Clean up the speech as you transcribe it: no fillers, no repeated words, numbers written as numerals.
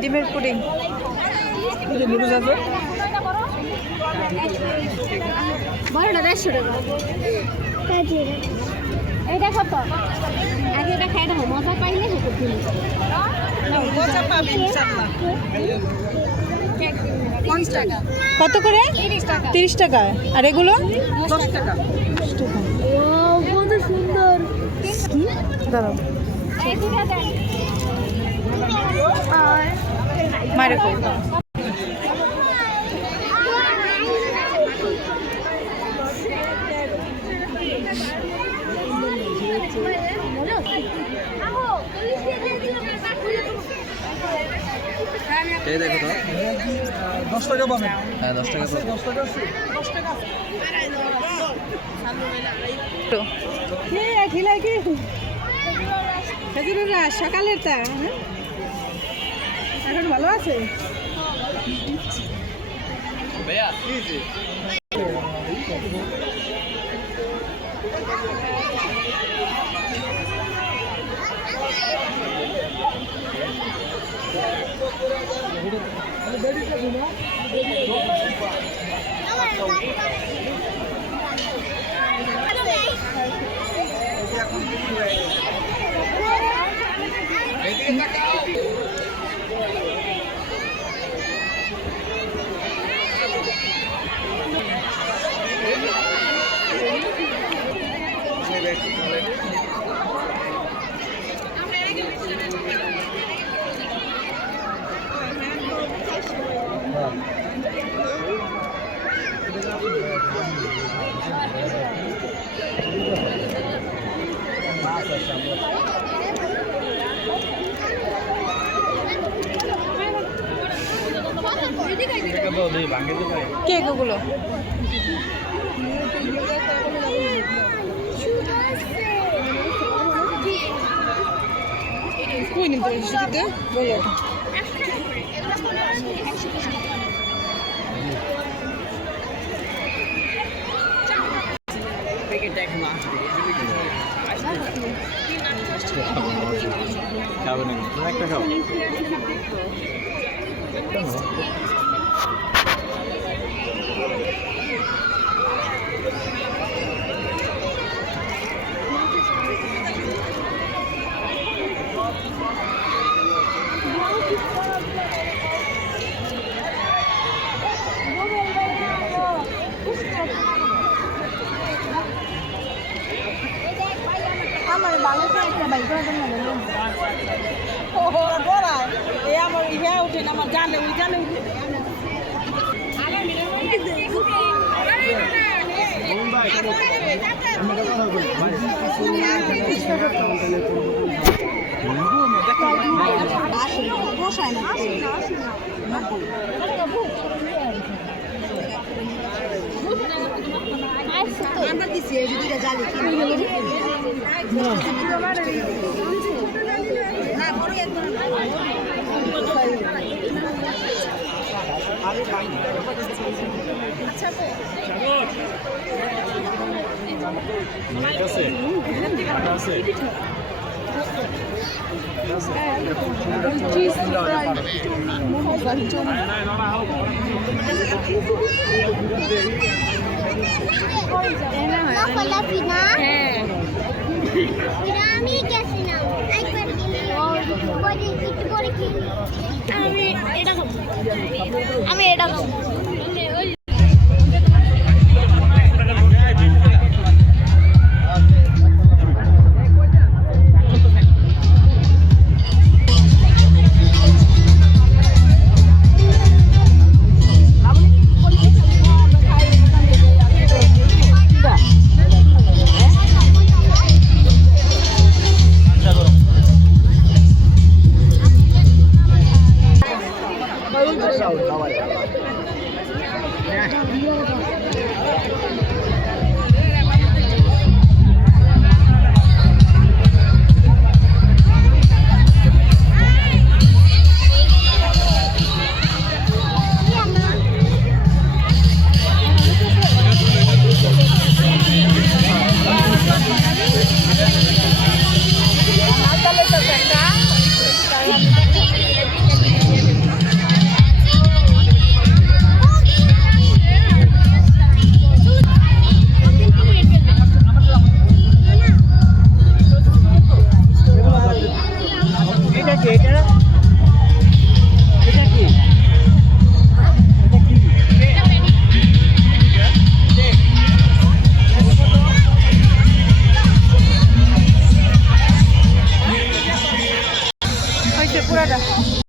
ডিমের পুডিং বড়টা 150 টাকা। এটা কত? আগে এটা খাই দেখো, মজা পাইলে হেঁটে দিন। মজা পাবে ইনশাআল্লাহ। 30 টাকা। কত করে? 30 টাকা। 30 টাকা। আর এগুলো 10 টাকা। ও কত সুন্দর। কি দাঁড়াও এই দুটো দেন। আর মারে কই দেখো তো 10 টাকা পাবেন। হ্যাঁ 10 টাকা 10 টাকা আছে। তো খিলাই কি খেজুরের রস সকালের তা এখন ভালো আছে ভাইয়া কেক ওগুলো কই নিতে দিতে বলো খাবে নাকি একটা খাও আমার ভালো একটা বাইক করে দেন না। ও ডরা এ আমার ইয়া উঠে না আমার জানে ওই জানে উঠে আমরা দিছি এই দুইটা জালি না বড় একদম আচ্ছা আছে আছে চিজ ফ্রাই মোমো বাঞ্চন আমি এটা এটা খাওয়াই